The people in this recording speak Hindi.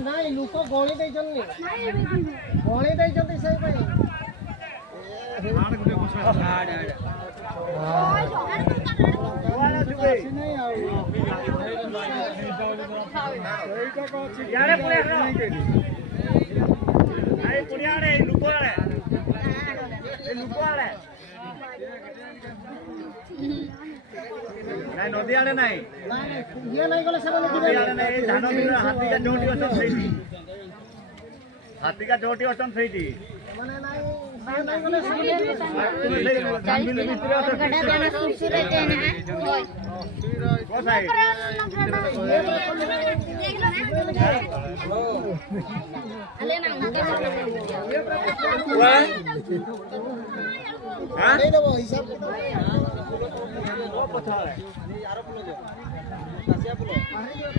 ନାଇଁ ଲୋକ ଗଣି ଦେଇଛନ୍ତି ଗଣି ଦେଇଛନ୍ତି ସେଇ ପାଇଁ नदी आड़े ना धान बिल हाथी का जोटी अच्छन से हिसाब